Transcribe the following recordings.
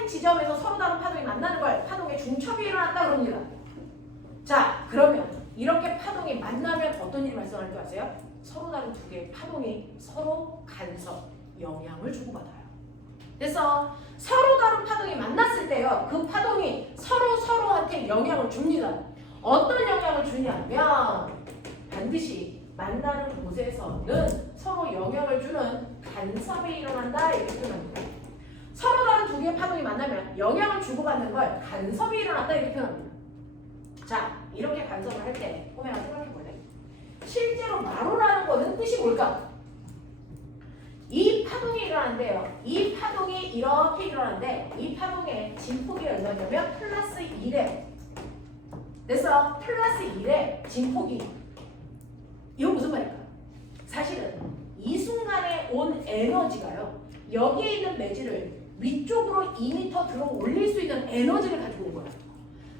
한 지점에서 서로 다른 파동이 만나는 걸 파동의 중첩이 일어났다 그럽니다. 자, 그러면 이렇게 파동이 만나면 어떤 일이 발생할 줄 아세요? 서로 다른 두 개의 파동이 서로 간섭, 영향을 주고받아요. 그래서 서로 다른 파동이 만났을 때요, 그 파동이 서로한테 영향을 줍니다. 어떤 영향을 주냐면 반드시 만나는 곳에서는 서로 영향을 주는 간섭이 일어난다 이렇게 표현합니다. 서로 다른 두 개의 파동이 만나면 영향을 주고받는 걸 간섭이 일어났다 이렇게 표현합니다. 자, 이렇게 간섭을 할 때 꼬매가 생각해볼래? 실제로 마루라는 거는 뜻이 뭘까? 이 파동이 일어나는데요. 이 파동이 이렇게 일어나는데 이 파동의 진폭이 얼마냐면 플러스 1에 그래서 플러스 1에 진폭이 이거 무슨 말일까? 사실은 이 순간에 온 에너지가요. 여기에 있는 매질을 위쪽으로 2m 들어 올릴 수 있는 에너지를 가지고 온 거야.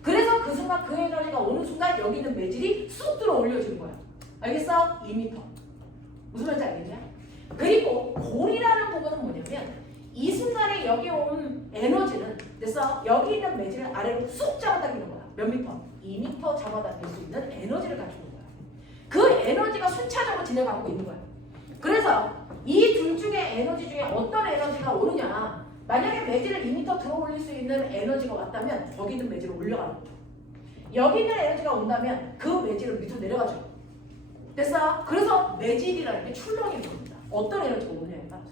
그래서 그 순간 그 에너지가 오는 순간 여기 있는 매질이 쑥 들어 올려지는 거야. 알겠어? 2m. 무슨 말인지 알겠냐? 그리고 골이라는 부분은 뭐냐면 이 순간에 여기 온 에너지는 그래서 여기 있는 매질을 아래로 쑥 잡아당기는 거야. 몇 미터? 2m 잡아당길 수 있는 에너지를 가지고 있는 거야. 그 에너지가 순차적으로 진행하고 있는 거야. 그래서 이 둘 중에 에너지 중에 어떤 에너지가 오느냐, 만약에 매질을 2m 들어 올릴 수 있는 에너지가 왔다면 거기 있는 매질을 올려가는 거죠. 여기 있는 에너지가 온다면 그 매질은 밑으로 내려가죠. 됐어? 그래서 매질이라는 게 출렁이는 겁니다. 어떤 에너지가 오느냐에 따라서.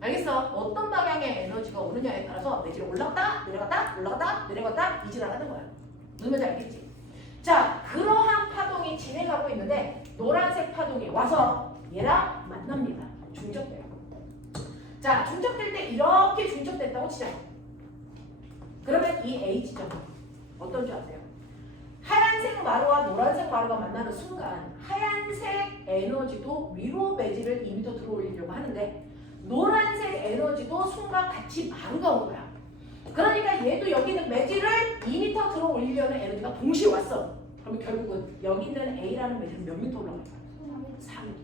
알겠어? 어떤 방향의 에너지가 오느냐에 따라서 매질이 올라갔다 내려갔다 올라갔다 내려갔다 이질하는 거야. 무슨 말인지 알겠지? 자, 그러한 파동이 진행하고 있는데 노란색 파동이 와서 얘랑 만납니다. 중첩돼요. 자, 중첩될 때 이렇게 중첩됐다고 치자. 그러면 이 H점은 어떤 줄 아세요? 하얀색 마루와 노란색 마루가 만나는 순간 하얀색 에너지도 위로 매질을 2m 들어 올리려고 하는데 노란색 에너지도 순간 같이 마루가 온 거야. 그러니까 얘도 여기 있는 매질을 2m 들어 올리려는 에너지가 동시에 왔어. 그러면 결국은 여기 있는 A라는 매질은 몇 미터 올라갈까요? 4m.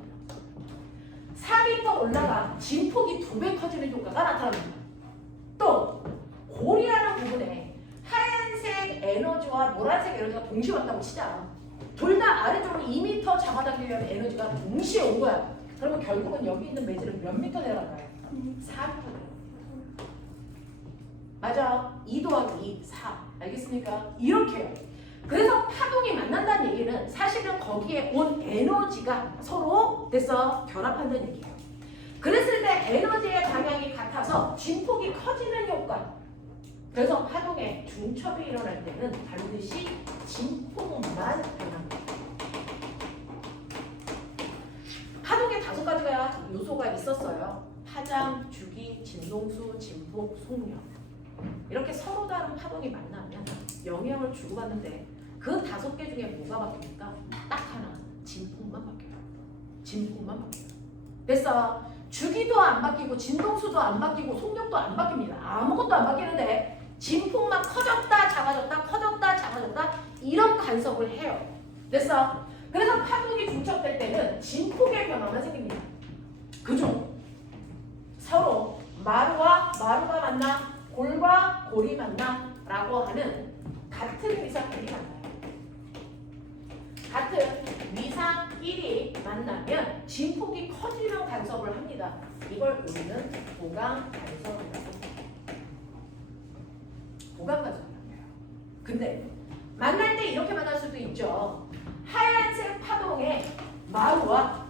4m 올라가 진폭이 2배 커지는 효과가 나타납니다. 또 골이라는 부분에 하얀색 에너지와 노란색 에너지가 동시에 왔다고 치자. 둘 다 아래쪽으로 2m 잡아당기려는 에너지가 동시에 온 거야. 그러면 결국은 여기 있는 매질은 몇 미터 내려갈까요? 4m 내려갈까요? 맞아. 2 더하기 2, 4. 알겠습니까? 이렇게요. 그래서 파동이 만난다는 얘기는 사실은 거기에 온 에너지가 서로 됐어 결합한다는 얘기예요. 그랬을 때 에너지의 방향이 같아서 진폭이 커지는 효과. 그래서 파동의 중첩이 일어날 때는 반드시 진폭만 일어납니다. 파동에 5가지가 요소가 있었어요. 파장, 주기, 진동수, 진폭, 속력. 이렇게 서로 다른 파동이 만나면 영향을 주고받는데 그 5개 중에 뭐가 바뀝니까? 딱 하나, 진폭만 바뀌어요. 진폭만 바뀌어요. 됐어. 주기도 안 바뀌고 진동수도 안 바뀌고 속력도 안 바뀝니다. 아무것도 안 바뀌는데 진폭만 커졌다 작아졌다 커졌다 작아졌다 이런 간섭을 해요. 됐어. 그래서 파동이 중첩될 때는 진폭의 변화만 생깁니다. 그죠? 서로 마루와 마루가 만나 골과 골이 만나 라고 하는 같은 위상끼리 만나요. 같은 위상끼리 만나면 진폭이 커지는 간섭을 합니다. 이걸 우리는 보강 간섭이라고 합니다. 보강 간섭이라고 해요. 근데 만날 때 이렇게 만날 수도 있죠. 하얀색 파동의 마루와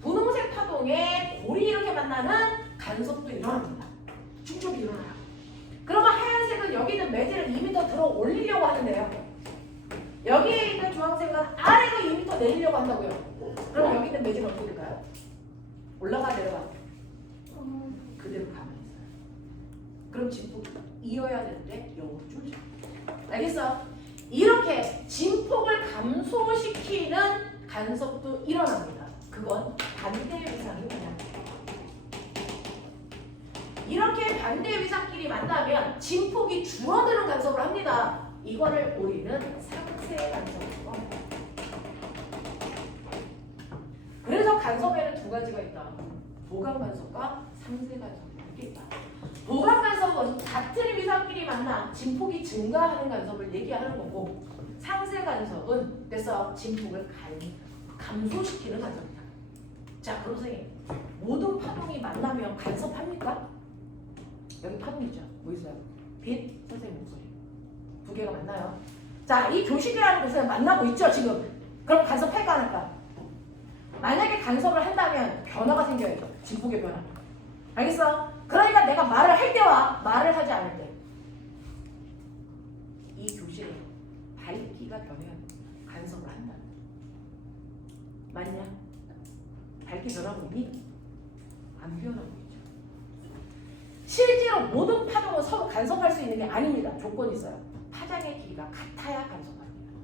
분홍색 파동의 골이 이렇게 만나는 간섭도 일어납니다. 중첩이 일어나요. 그러면 하얀색은 여기 있는 매질을 2m 들어 올리려고 하는데요. 여기에 있는 주황색은 아래로 2m 내리려고 한다고요. 그럼 여기 있는 매질은 어떻게 될까요? 올라가 내려가? 그대로 가만히 있어요. 그럼 진폭이 이어야 되는데 0으로 줄죠. 알겠어? 이렇게 진폭을 감소시키는 간섭도 일어납니다. 그건 반대 위상이 만납니다. 이렇게 반대 위상끼리 만나면 진폭이 줄어드는 간섭을 합니다. 이거를 우리는 상쇄 간섭이라고 합니다. 그래서 간섭에는 2가지가 있다. 보강 간섭과 상세 간섭이 이렇게 있다. 보강 간섭은 같은 위상끼리 만나 진폭이 증가하는 간섭을 얘기하는 거고, 상세 간섭은 그래서 진폭을 감소시키는 간섭이다. 자, 그럼 선생님, 모든 파동이 만나면 간섭합니까? 여기 파동이죠. 뭐 있어요? 빛, 선생님 목소리. 두 개가 만나요. 자, 이 교식이라는 곳에 만나고 있죠, 지금. 그럼 간섭할까 안 할까? 만약에 간섭을 한다면 변화가 생겨야죠. 진폭의 변화. 알겠어? 그러니까 내가 말을 할 때와 말을 하지 않을 때, 이 교실에 밝기가 변해야 간섭을 한다. 맞냐? 밝기 변하고 있니? 안 변하고 있죠. 실제로 모든 파동은 서로 간섭할 수 있는 게 아닙니다. 조건이 있어요. 파장의 길이가 같아야 간섭합니다.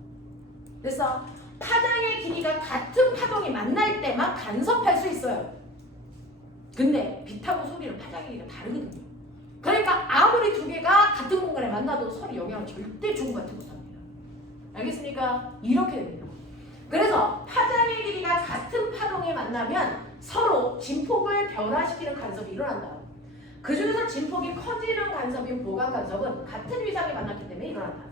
그래서 파장의 길이가 같은 파동이 만날 때만 간섭할 수 있어요. 근데 빛하고 소리는 파장의 길이가 다르거든요. 그러니까 아무리 두 개가 같은 공간에 만나도 서로 영향을 절대 주고받지 못합니다. 알겠습니까? 이렇게 됩니다. 그래서 파장의 길이가 같은 파동에 만나면 서로 진폭을 변화시키는 간섭이 일어난다. 그 중에서 진폭이 커지는 간섭인 보강 간섭은 같은 위상에 만났기 때문에 일어난다.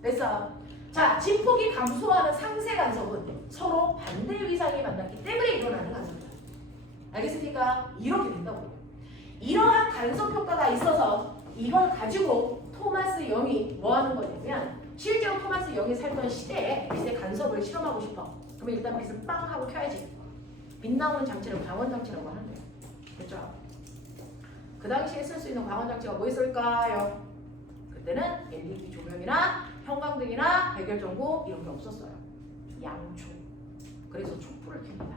그래서 자, 진폭이 감소하는 상세 간섭은 서로 반대 위상에 만났기 때문에 일어나는 간섭이다. 알겠습니까? 이렇게 된다고요. 이러한 간섭 효과가 있어서 이걸 가지고 토마스 영이 뭐 하는 거냐면, 실제로 토마스 영이 살던 시대에 빛의 간섭을 실험하고 싶어. 그러면 일단 빛을 빵 하고 켜야지. 빛 나오는 장치를 광원장치라고 하는 거예요. 그렇죠? 그 당시에 쓸 수 있는 광원장치가 뭐 있을까요? 그때는 LED 조명이나 형광등이나 백열전구 이런 게 없었어요. 양초. 그래서 촛불을 켭니다.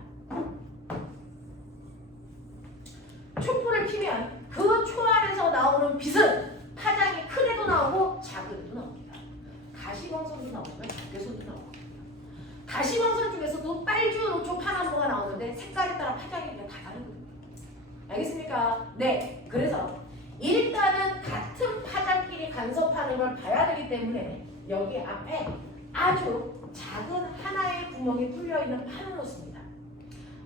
촛불을 켜면 그 초 안에서 나오는 빛은 파장이 큰 애도 나오고 작은 애도 나옵니다. 가시광선도 나오지만 적외선도 나옵니다. 가시광선 중에서도 빨주, 노초, 파란보가 나오는데 색깔에 따라 파장이 다 다르거든요. 알겠습니까? 네. 그래서 일단은 같은 파장끼리 간섭하는 걸 봐야 되기 때문에 여기 앞에 아주 작은 하나의 구멍이 뚫려있는 판을 놓습니다.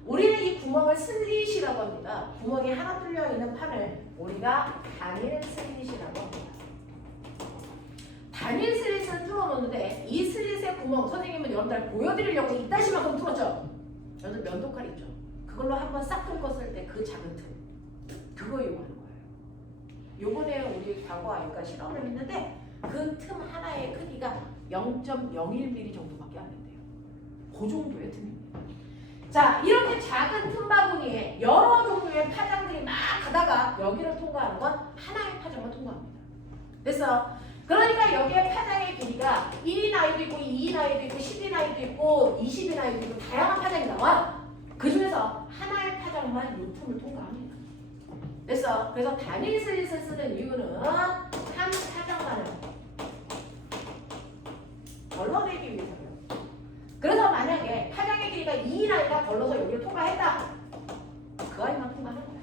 우리는 이 구멍을 슬릿이라고 합니다. 구멍이 하나 뚫려있는 판을 우리가 단일 슬릿이라고 합니다. 단일 슬릿을 뚫어놓는데 이 슬릿의 구멍, 선생님은 여러분들 보여드리려고 이따시만큼 뚫었죠? 여러분들 면도칼 있죠? 그걸로 한번 싹 긁었을 때 그 작은 틈, 그거 이용하는 거예요. 요번에 우리 과거아이가 실험을 했는데 그 틈 하나의 크기가 0.01mm 정도밖에 안 된대요. 그 정도의 틈입니다. 자, 이렇게 작은 틈바구니에 여러 종류의 파장들이 막 가다가 여기를 통과하는 건 하나의 파장만 통과합니다. 그래서 그러니까 여기에 파장의 길이가 1인 아이도 있고 2인 아이도 있고 10인 아이도 있고 20인 아이도 있고 다양한 파장이 나와. 그 중에서 하나의 파장만 이 틈을 통과합니다. 그래서 단일 슬릿을 쓰는 이유는 한 파장만을 걸러내기 위해서요. 그래서 만약에 파장의 길이가 2인 아이가 걸러서 여기를 통과했다. 그 아이만 통과하는 거예요.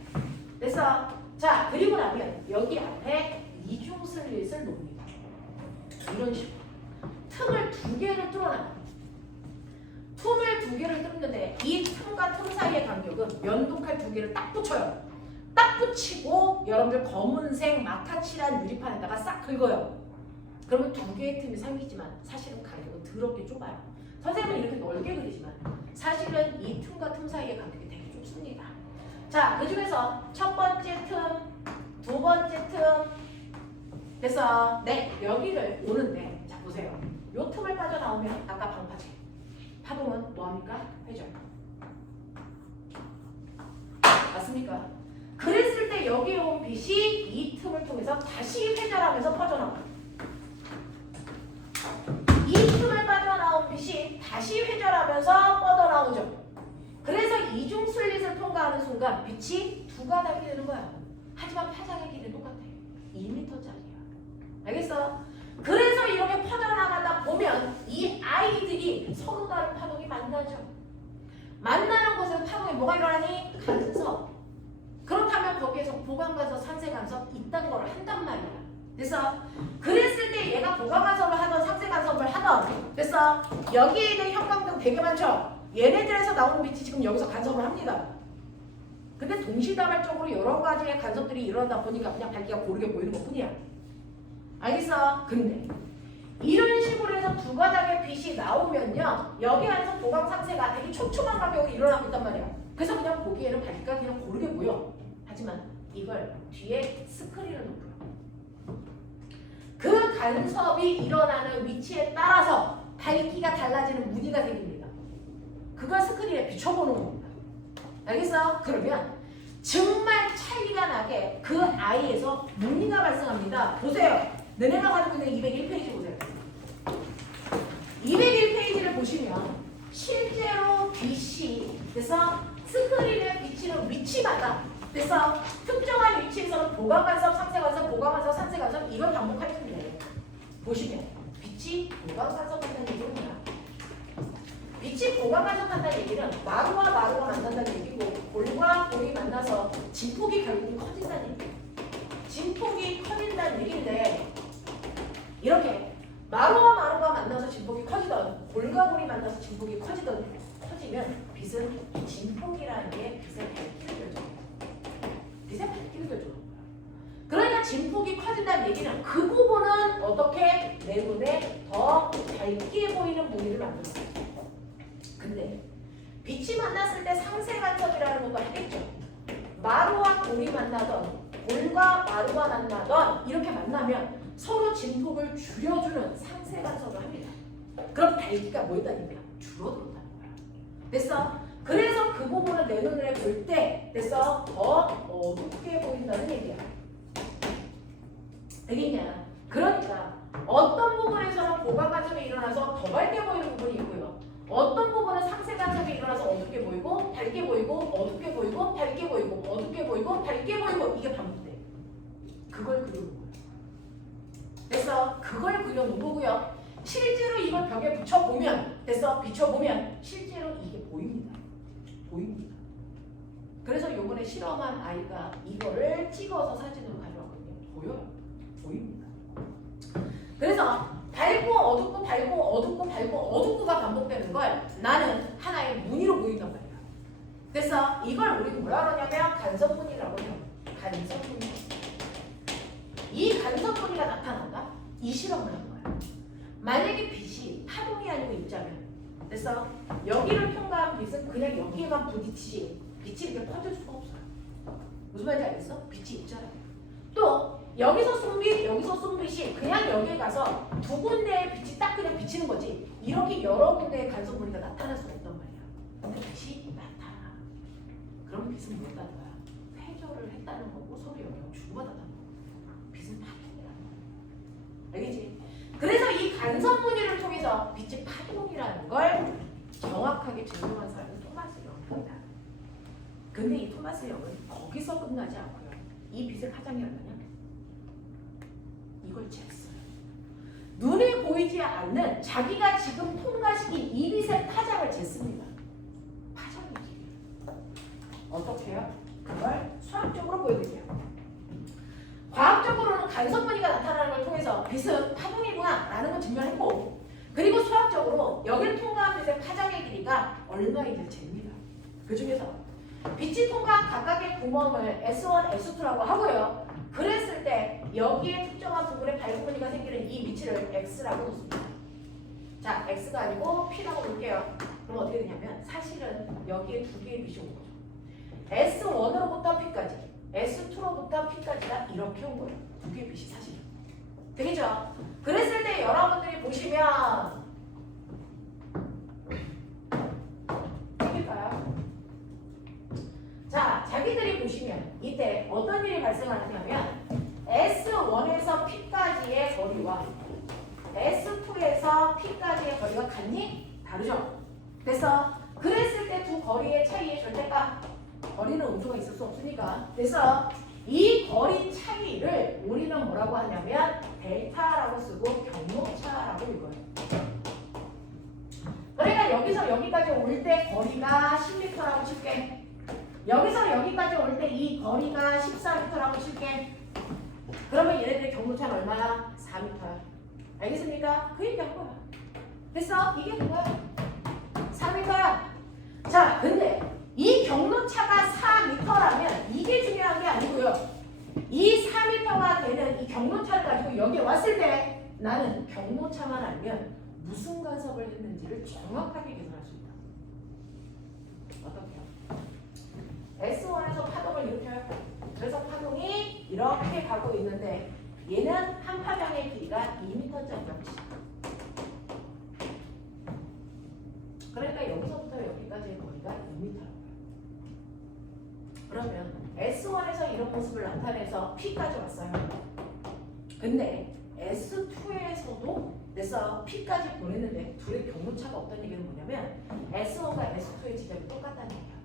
그래서 자, 그리고 나면 여기 앞에 이중 슬릿을 놓습니다. 이런 식으로 틈을 두 개를 뚫어놔. 틈을 두 개를 뚫는데 이 틈과 틈 사이의 간격은 면도칼 두 개를 딱 붙여요. 딱 붙이고 여러분들 검은색 마카칠한 유리판에다가 싹 긁어요. 그러면 두 개의 틈이 생기지만 사실은 간격은 더럽게 좁아요. 선생님은 이렇게 넓게 그리지만 사실은 이 틈과 틈 사이의 간격이 되게 좁습니다. 자, 그 중에서 첫 번째 틈, 두 번째 틈. 그래서 네, 여기를 오는데 자 보세요. 요 틈을 빠져나오면 아까 방파제 파동은 뭐합니까? 회전. 맞습니까? 그랬을 때 여기에 온 빛이 이 틈을 통해서 다시 회전하면서 퍼져나옵니다. 이 틈을 빠져나온 빛이 다시 회전하면서 뻗어나오죠. 그래서 이중 슬릿을 통과하는 순간 빛이 두 가닥이 되는 거야. 하지만 파장의 길이는 똑같아. 2m짜리야. 알겠어? 그래서 이렇게 퍼져나가다 보면 이 아이들이 서로 다른 파동이 만나죠. 만나는 곳에서 파동이 뭐가 일어나니? 간섭. 그렇다면 거기에서 보강간섭, 상세간섭 있다는 걸 한단 말이야. 그래서 그랬을 때 얘가 보강간섭을 하던 상세간섭을 하던, 그래서 여기에 있는 형광등 되게 많죠? 얘네들에서 나오는 빛이 지금 여기서 간섭을 합니다. 근데 동시다발적으로 여러 가지의 간섭들이 일어나다 보니까 그냥 밝기가 고르게 보이는 것 뿐이야. 알겠어? 근데 이런 식으로 해서 두 가닥의 빛이 나오면요, 여기 안에서 보강 상태가 되게 촘촘한 가격으로 일어나고 있단 말이야. 그래서 그냥 보기에는 밝기가 그냥 고르게 보여. 하지만 이걸 뒤에 스크린을 놓고요. 그 간섭이 일어나는 위치에 따라서 밝기가 달라지는 무늬가 생깁니다. 그걸 스크린에 비춰보는 겁니다. 알겠어? 그러면 정말 차이가 나게 그 아이에서 무늬가 발생합니다. 보세요. 너네가 가지고 있는 201페이지 보세요. 201페이지를 보시면 실제로 빛이 그래서 스크린에 비치는 위치마다 그래서 특정한 위치에서는 보강간섭, 상쇄간섭, 보강간섭, 상쇄간섭 이걸 반복하시면 돼요. 보시면 빛이 보강간섭한다는 얘기는 뭐야? 빛이 보강간섭한다는 얘기는 마루와 마루가 만난다는 얘기고 골과 골이 만나서 진폭이 결국 커진다는 얘기예요. 진폭이 커진다는 얘기인데 이렇게 마루와 마루가 만나서 진폭이 커지던 골과 골이 만나서 진폭이 커지면 빛은 이 진폭이라는 게 빛의 밝기를 결정해요. 빛의 밝기를 결정해요. 그러니까 진폭이 커진다는 얘기는 그 부분은 어떻게 내 눈에 더 밝게 보이는 무늬를 만들었어요. 근데 빛이 만났을 때 상쇄간섭이라는 것도 하겠죠. 마루와 골이 만나던 골과 마루가 만나던 이렇게 만나면 서로 진폭을 줄여주는 상쇄간섭을 합니다. 그럼 밝기가 뭐였다는 얘기야? 줄어들었다는 거야. 됐어? 그래서 그 부분을 내 눈에 볼 때 됐어? 더 어둡게 보인다는 얘기야. 되겠냐? 그러니까 어떤 부분에서는 보강간섭이 일어나서 더 밝게 보이는 부분이 있고요. 어떤 부분은 상쇄간섭이 일어나서 어둡게 보이고 밝게 보이고 어둡게 보이고 밝게 보이고 어둡게 보이고 밝게 보이고 이게 반복돼. 그걸 그려놓은 거예요. 그래서 그걸 그려놓은 거고요. 실제로 이걸 벽에 붙여보면 됐어? 비춰보면 실제로 이게 보입니다. 보입니다. 그래서 요번에 실험한 아이가 이거를 찍어서 사진으로 가져왔거든요. 보여요. 보입니다. 그래서 밝고 어둡고 밝고 어둡고 밝고 어둡고가 반복되는 걸 나는 하나의 무늬로 보인단 말이야. 그래서 이걸 우리는 뭐라 그러냐면 간섭무늬라고 해요. 간섭무늬. 이 간섭무늬가 나타난다? 이 실험을 한 거야. 만약에 빛이 파동이 아니고 입자면 그래서 여기를 통과한 빛은 그냥 여기에만 부딪히지 빛이 이렇게 퍼질 수가 없어요. 무슨 말인지 알겠어? 빛이 입자라고. 또 여기서 쏜 빛, 여기서 쏜 빛이 그냥 여기에 가서 두 군데의 빛이 딱 그냥 비치는 거지 이렇게 여러 군데의 간섭무늬가 나타날 수가 없단 말이야. 근데 빛이 나타나. 그럼 빛은 뭐였다는 거야? 회절을 했다는 거고 서로 영향을 주고받았다는 거고 빛은 파동이라는 거야. 알겠지? 그래서 이 간섭무늬를 통해서 빛이 파동이라는 걸 정확하게 증명한 사람은 토마스 영입니다. 근데 이 토마스 영은 거기서 끝나지 않고요. 이 빛의 파장이 얼마냐? 이걸 쟀어요. 눈에 보이지 않는 자기가 지금 통과시킨 이 빛의 파장을 쟀습니다. 파장을 쟀어요. 어떻게 해요? 그걸 수학적으로 보여드릴게요. 과학적으로는 간섭무늬가 나타나는 걸 통해서 빛은 파동이구나 라는 걸 증명했고 그리고 수학적으로 여기를 통과한 빛의 파장의 길이가 얼마인지를 잽니다. 그 중에서 빛이 통과한 각각의 구멍을 S1, S2라고 하고요. 그랬을 때 여기에 특정한 부분에 밝은무늬가 생기는 이 위치를 X라고 놓습니다. 자, X가 아니고 P라고 놓을게요. 그럼 어떻게 되냐면 사실은 여기에 두 개의 빛이 온 거죠. S1으로부터 P까지, S2로부터 P까지가 이렇게 온 거예요. 두 개의 빛이 사실. 되겠죠? 그랬을 때 여러분들이 보시면 되겠까요? 자, 자기들이 보시면 이때 어떤 일이 발생하냐면 S1에서 P까지의 거리와 S2에서 P까지의 거리가 같니? 다르죠? 그래서 그랬을 때 두 거리의 차이의 절대값 거리는 음수가 있을 수 없으니까 그래서 이 거리 차이를 우리는 뭐라고 하냐면 델타라고 쓰고 경로차라고 읽어요. 그러니까 여기서 여기까지 올 때 거리가 10m라고 칠게. 여기서 여기까지 올 때 이 거리가 14m라고 칠게. 그러면 얘네들의 경로차는 얼마야? 4m야. 알겠습니까? 그 얘기한 거야. 됐어? 이게 그거야. 4m야. 자, 근데 이 경로차가 4m라면 이게 중요한 게 아니고요. 이 4m가 되는 이 경로차를 가지고 여기 왔을 때 나는 경로차만 알면 무슨 간섭을 했는지를 정확하게 계산할 수 있다. 어떻게요? S1에서 파동을 일으켜요. 그래서 파동이 이렇게 가고 있는데 얘는 한 파장의 길이가 2m짜리라고. 그러니까 여기서부터 여기까지의 거리가 2m라고요. 그러면 S1에서 이런 모습을 나타내서 P까지 왔어요. 근데 S2에서도 그래서 P까지 보냈는데 둘의 경로차가 없다는 얘기는 뭐냐면 S1과 S2의 지점이 똑같다는 얘기야.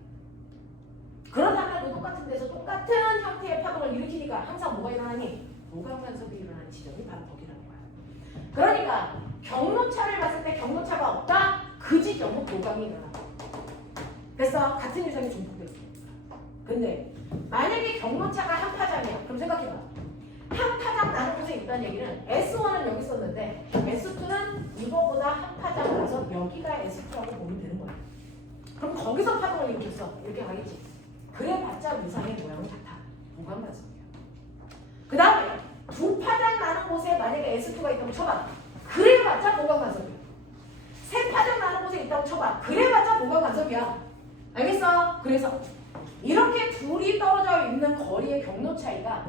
그러다가 똑같은 데서 똑같은 형태의 파동을 일으키니까 항상 뭐가 일어나니? 보강 간섭이 일어나는 지점이 바로 거기라는 거야. 그러니까 경로차를 봤을 때 경로차가 없다? 그 지점은 보강이 일어나. 그래서 같은 유선이 중복될 수 있다. 근데 만약에 경로차가 한 파장이야. 그럼 생각해봐. 한 파장 나는 곳에 있다는 얘기는 S1은 여기 있었는데 S2는 이거보다 한 파장 나서 여기가 S2라고 보면 되는 거야. 그럼 거기서 파동을 일으켰어. 이렇게 가겠지. 그래봤자 위상의 모양은 같아. 보강 간섭이야. 그 다음에 두 파장 나는 곳에 만약에 S2가 있다고 쳐봐. 그래봤자 보강 간섭이야. 세 파장 나는 곳에 있다고 쳐봐. 그래봤자 보강 간섭이야. 알겠어? 그래서 이렇게 둘이 떨어져 있는 거리의 경로 차이가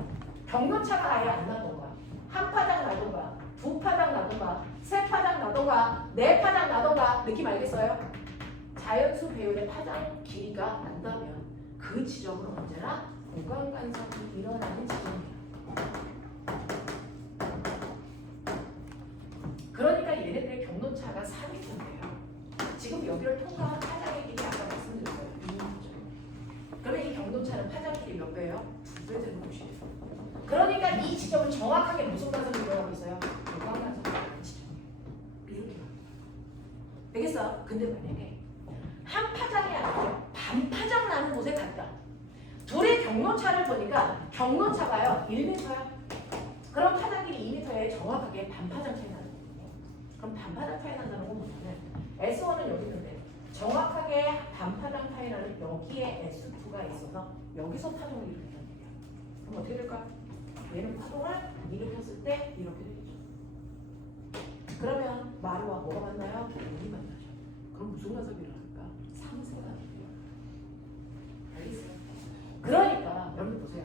경로차가 아예 안 나던가 한 파장 나던가 두 파장 나던가 세 파장 나던가 네 파장 나던가 느낌 알겠어요? 자연수 배율의 파장 길이가 난다면 그 지점은 언제나 보강 간섭이 일어나는 지점이야. 그러니까 얘네들의 경로차가 4m인데요. 지금 여기를 통과한 파장의 길이 아까 말씀드렸어요. 2m. 그러면 이 경로차는 파장 길이 몇 배예요? 2배 되는 곳이에요. 그러니까 이 지점은 정확하게 무슨 간섭이 일어나고 있어요? 보강 간섭이 일어나는 지점이에요. 이렇게 되겠어? 근데 만약에 한 파장이 아니라 반 파장 나는 곳에 갔다. 둘의 경로차를 보니까 경로차가요 1m야. 그럼 파장 길이 2m에 정확하게 반 파장 차이 나는 거거든요. 그럼 반 파장 차이 난다는 건 뭐냐면 S1은 여기 있는데 정확하게 반 파장 차이 나는 여기에 S2가 있어서 여기서 파동을 일으킨다는 얘기야. 그럼 어떻게 될까? 얘는 파동을 일으켰을 때 이렇게 되겠죠. 그러면 마루와 뭐가 만나요? 여기 만나죠. 그럼 무슨 간섭이 일어날까? 상세가 돼요. 알겠어요? 그러니까 여러분 보세요.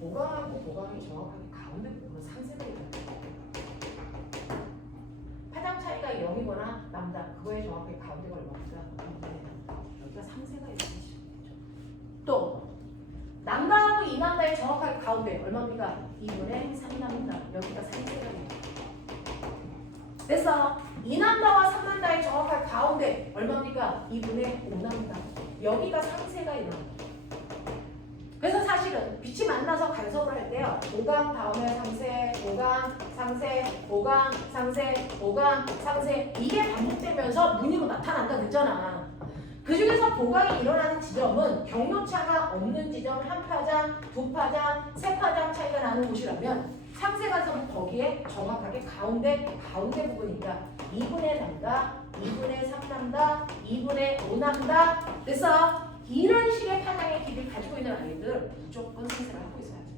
보강하고 보강이 정확하게 가운데 부분은 상세가 일어나요. 파장 차이가 0이거나 남다. 그거에 정확하게 가운데가 얼마입니까? 여기가 상세가 일어나죠. 또 남다하고 이남다의 정확하게 가운데 얼마입니까? 2분의 3남다. 여기가 상세가 됩니다. 그래서 이남다와 3남다의 정확하게 가운데 얼마입니까? 2분의 5남다. 여기가 상세가 일어납니다. 그래서 사실은 빛이 만나서 간섭을 할 때요. 보강 다음에 상세, 보강, 상세, 보강, 상세, 보강, 상세 이게 반복되면서 무늬로 나타난다 그랬잖아. 그 중에서 보강이 일어나는 지점은 경로차가 없는 지점 한 파장, 두 파장, 세 파장 차이가 나는 곳이라면 상세 간섭은 거기에 정확하게 가운데 부분이니까 2분의 남다, 2분의 3남다, 2분의 5남다. 그래서 이런 식의 파장의 길이를 가지고 있는 아이들 무조건 상세를 하고 있어야죠.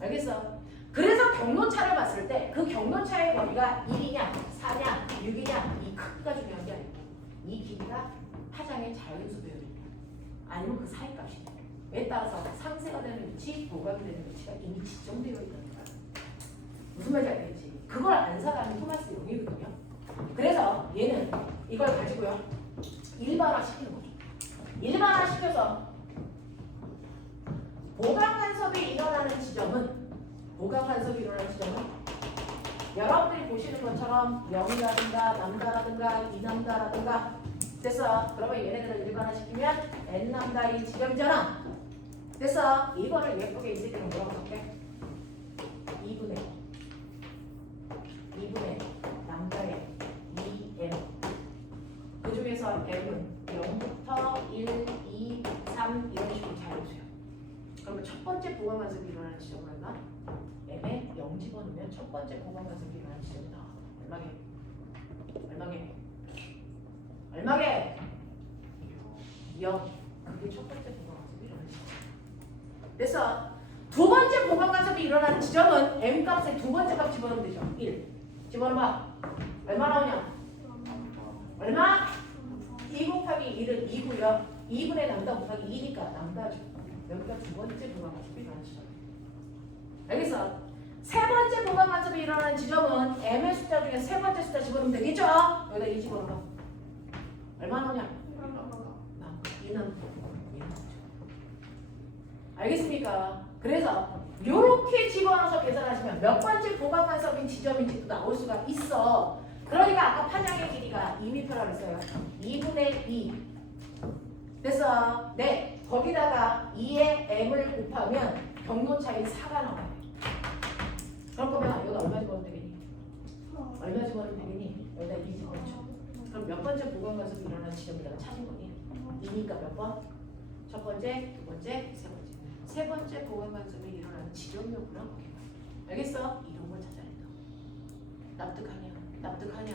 알겠어? 그래서 경로차를 봤을 때 그 경로차의 거리가 1이냐, 4냐, 6이냐 이 크기가 중요한 게 아니고 이 길이가 파장의 자연수 배열입니다. 아니면 그 사이 값이에요. 에 따라서 상세가 되는 위치, 보강이 되는 위치가 이미 지정되어 있다는 거야. 무슨 말인지 알겠지? 그걸 안 사가는 토마스 용이거든요. 그래서 얘는 이걸 가지고요. 일반화시키는 거죠. 일반화시켜서 보강 간섭이 일어나는 지점은 여러분들이 보시는 것처럼 0이라든가 남다라든가 이남다라든가 됐어. 그러면 얘네들을 일반화시키면 n남다의 지점이잖아. 됐어. 이거를 예쁘게 이 새끼는 뭐라고 할게? 2분의 남다의 2m. 그 중에서 m은 0부터 1, 2, 3 이런 식으로 잘 보세요. 그러면 첫 번째 보강 간섭이 일어나는 지점은 얼마? m에 0 집어넣으면 첫 번째 보강 간섭이 일어나는 지점이 나와. 얼마게? 0. 그게 그게 첫 번째 보강간섭이 일어나는 지점. 그래서 두 번째 보강간섭이 일어나는 지점은 m 값의 두 번째 값 집어넣으면 되죠. 1 집어넣어봐. 얼마 나오냐? 얼마? 2 곱하기 1은 2고요. 2분의 남다 곱하기 2니까 남다죠. 여기가 두 번째 보강간섭이 일어나는 지점. 알겠어? 세 번째 보강간섭이 일어나는 지점은 m의 숫자 중에 세 번째 숫자 집어넣으면 되겠죠? 여기다 2 집어넣어. 얼마 나오냐? 2는 알겠습니까? 그래서 이렇게 집어넣어서 계산하시면 몇 번째 보강간섭인 지점인지도 나올 수가 있어. 그러니까 아까 파장의 길이가 2m라고 했어요. 2분의 2. 그래서 네, 거기다가 2에 m을 곱하면 경로 차이 4가 나와요. 그럴 거면 여기다 얼마 집어넣으면 되겠니? 얼마 집어넣으면 되겠니? 여기다 2 집어넣죠. 그럼 몇 번째 보강간섭이 일어나는 지점을 내가 찾은 거니? 2니까 몇 번? 첫 번째, 두 번째, 세 번째. 세 번째 보강간섭이 일어나는 지점이었구나. 알겠어? 이런 걸 찾아낸다. 납득하냐? 납득하냐?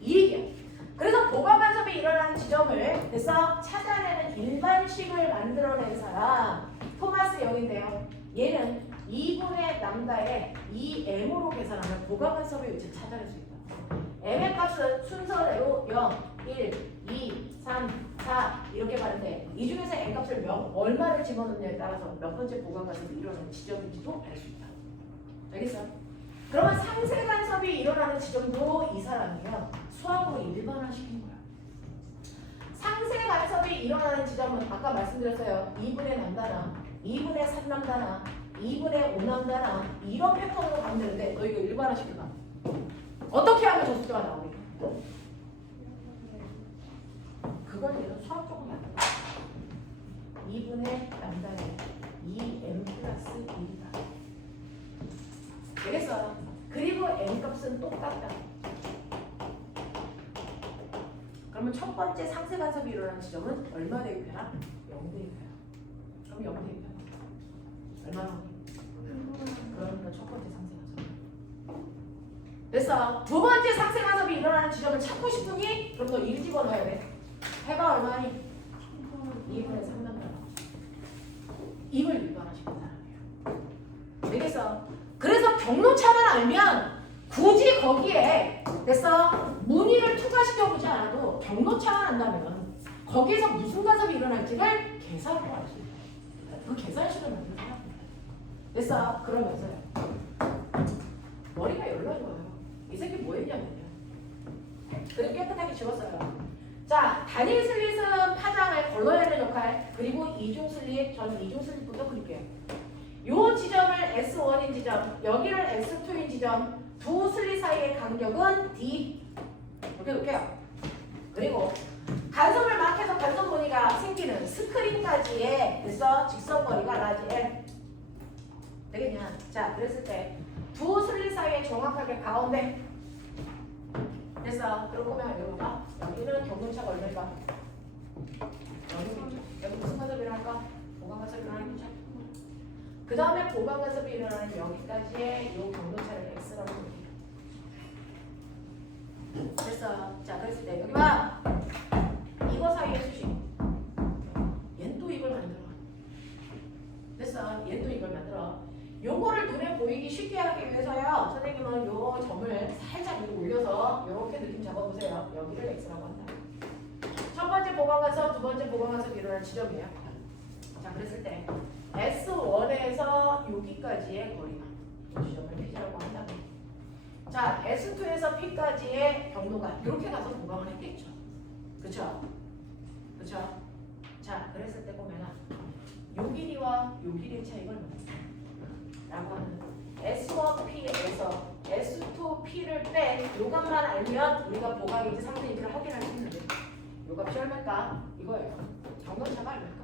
이 얘기야. 그래서 보강간섭이 일어나는 지점을 그래서 찾아내는 일반식을 만들어낸 사람 토마스 영인데요. 얘는 2분의 람다에 2m으로 계산하면 보강간섭의 위치를 찾아낼 수 있다. m의 값은 순서대로 0, 1, 2, 3, 4 이렇게 가는데 이 중에서 n 값을 얼마를 집어넣느냐에 따라서 몇 번째 보강간섭이 일어나는 지점인지도 알 수 있다. 알겠어? 그러면 상세간섭이 일어나는 지점도 이 사람이요. 수학으로 일반화시킨 거야. 상세간섭이 일어나는 지점은 아까 말씀드렸어요. 2분의 남다나 2분의 3남다나 2분의 5남다나 이런 패턴으로 가면 되는데 너 이거 일반화시켜봐. 어떻게 하면 저 숫자가 나오겠냐? 그걸 얘는 수학적으로 만들어. 2분의 람다에 2m 플러스 1이다. 그래서 그리고 m 값은 똑같다. 그러면 첫 번째 상세간섭이 일어나는 지점은 얼마 대입해라? 0 대입해라. 그럼 0 대입해라. 얼마 나오니? 그러면 첫 번째 상세간섭. 그래서 두 번째 상세간섭이 일어나는 지점을 찾고 싶으니 그럼 너 1 집어넣어야 돼. 해봐 얼마니? 2분의 3남다. 입을 일반화시킨 사람이에요. 알겠어? 그래서 경로차만 알면 굳이 거기에 그래서 무늬를 투과시켜보지 않아도 경로차만 안다면 거기에서 무슨 간섭이 일어날지를 계산을 할 수 있어요. 그 계산식을 만드는 사람입니다. 그래서 그러면서요. 머리가 열나져요. 이 새끼 뭐 했냐면요. 그리고 깨끗하게 지웠어요. 자, 단일 슬릿은 파장을 걸러야 되는 역할 그리고 이중 슬릿, 저는 이중 슬릿부터 그릴게요. 요 지점을 S1인 지점, 여기를 S2인 지점, 두 슬릿 사이의 간격은 D 이렇게 놓을게요. 그리고 간섭을 막 해서 간섭 무늬가 생기는 스크린까지의 그래서 직선거리가 라지 L 되겠냐? 자, 그랬을 때 두 슬릿 사이에 정확하게 가운데 그래서 그럴 거면 여기 봐. 여기는 경로차가 얼마일까? 여기 무슨 간섭이 일어날까? 보강간섭이 일어나겠죠? 그 다음에 보강간섭이 일어나는 여기까지의 이 경로차를 X라고 볼게요. 그래서 자 그랬을 때 여기 봐. 이거 사이의 수식. 얘는 또 이걸 만들어. 됐어. 얘는 또 이걸 만들어. 요거를 눈에 보이기 쉽게 하기 위해서요. 선생님은 요 점을 살짝 위로 올려서 요렇게 느낌 잡아보세요. 여기를 X라고 한다. 첫 번째 보강간섭, 두 번째 보강간섭이 일어나는 지점이에요. 자 그랬을 때 S1에서 여기까지의 거리가 이 지점을 P라고 한다. 자 S2에서 P까지의 경로가 이렇게 가서 보강을 했겠죠. 그쵸? 그쵸? 자 그랬을 때 보면은 요 길이와 요 길이의 차이가 얼마나 라고 하는 S1P에서 S2P를 뺀 요값만 알면 우리가 보강인지 상태인지를 확인할 수 있는데 요 값이 얼마일까? 이거예요. 경로차가 얼마일까?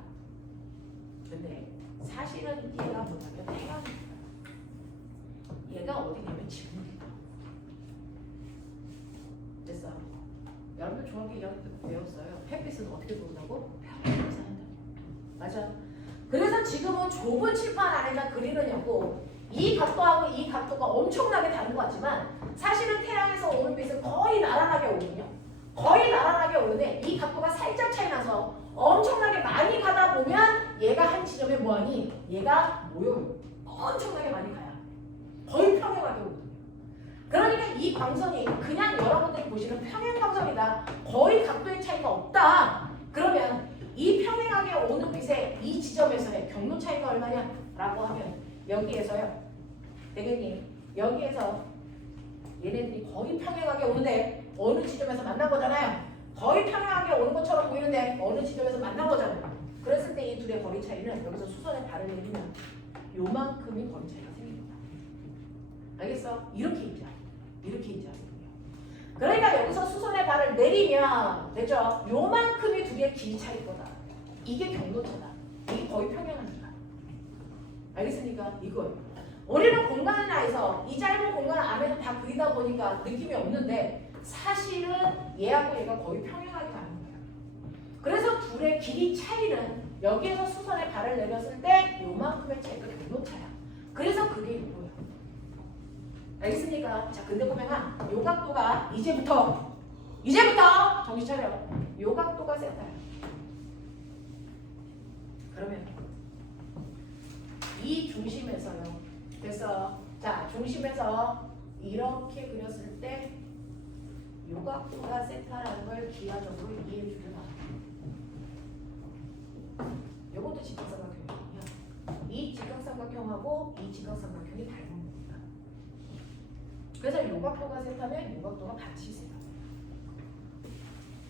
근데 사실은 얘가 뭐냐면 태양입니다. 얘가 어디냐면 지구입니다. 됐어. 여러분들 중학교 2학년 때 배웠어요. 햇빛은 어떻게 도는다고? 별을 반사한다. 맞아. 그래서 지금은 좁은 칠판 안에다 그리느냐고 이 각도하고 이 각도가 엄청나게 다른 것 같지만 사실은 태양에서 오는 빛은 거의 나란하게 오거든요. 거의 나란하게 오는데 이 각도가 살짝 차이 나서 엄청나게 많이 가다 보면 얘가 한 지점에 뭐하니? 얘가 모여요. 엄청나게 많이 가요. 거의 평행하게 오거든요. 그러니까 이 광선이 그냥 여러분들이 보시는 평행 광선이다. 거의 각도의 차이가 없다. 그러면 이 평행하게 오는 빛의 이 지점에서의 경로 차이가 얼마냐? 라고 하면 여기에서요. 대개님 여기에서 얘네들이 거의 평행하게 오는데 어느 지점에서 만난 거잖아요. 거의 평행하게 오는 것처럼 보이는데 어느 지점에서 만난 거잖아요. 그랬을 때 이 둘의 거리 차이는 여기서 수선에 발을 내리면 요만큼의 거리 차이가 생깁니다. 알겠어? 이렇게 있자. 이렇게 있자. 그러니까 여기서 수선에 발을 내리면 됐죠? 요만큼의 둘의 길이 차일 거다. 이게 경로차다. 이게 거의 평행하니까. 알겠습니까? 이거예요. 우리는 공간 안에서 이 짧은 공간 안에서 다 그리다 보니까 느낌이 없는데 사실은 얘하고 얘가 거의 평행하게 가는 거예요. 그래서 둘의 길이 차이는 여기에서 수선에 발을 내렸을 때 요만큼의 차이가 경로차야. 그래서 그게 이거예요. 알겠습니까? 자, 근데 보면 요 각도가 이제부터 정신 차려. 요 각도가 세타야. 그러면 이 중심에서요. 됐어. 자, 중심에서 이렇게 그렸을 때 요 각도가 세타라는 걸 기하적으로 이해해 주려나. 요것도 직각삼각형이거든요. 이 직각삼각형하고 이 직각삼각형이 닮은 겁니다. 그래서 요 각도가 세타면 요 각도가 반드시 세타.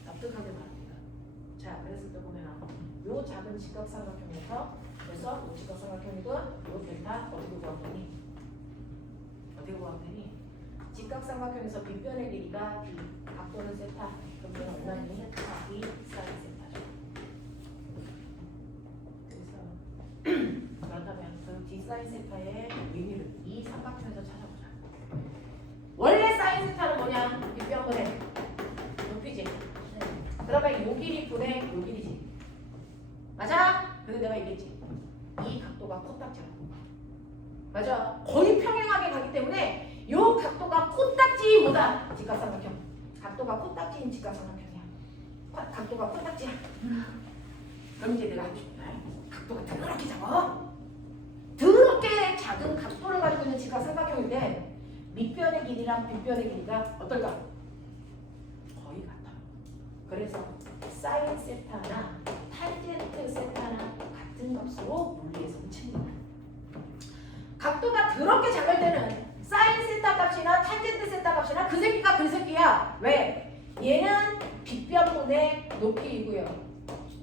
납득하게 바랍니다. 자, 그랬을 때 보면 요 작은 직각삼각형에서 그래서 요 직각삼각형이고 요 델타 어디로 구하면 되니? 직각삼각형에서 빗변의 길이가 d, 각도는 세타. 그럼 얘는 얼마니? d 사인 세타죠. 그래서 그렇다면 그 d 사인 세타의 의미를 이 삼각형에서 찾아보자. 원래 사인 세타는 뭐냐? 빗변분의 높이지. 그러면 요 길이 분의 요 길이지. 맞아? 근데 내가 얘기했지. 이 각도가 코딱지라고. 맞아. 거의 평행하게 가기 때문에 요 각도가 코딱지보다 직각삼각형. 각도가 코딱지인 직각삼각형이야. 각도가 코딱지야. 그럼 이제 내가 해줄게. 각도가 더럽게 작아. 더럽게 작은 각도를 가지고 있는 직각삼각형인데 밑변의 길이랑 빗변의 길이가 어떨까? 거의 같아. 그래서 사인 세타나 탄젠트 세타나 같은 값으로 물리에서는 칩니다. 각도가 더럽게 작을 때는 사인 세타 값이나 탄젠트 세타 값이나 그 새끼가 그 새끼야. 왜? 얘는 빗변분의 높이이고요.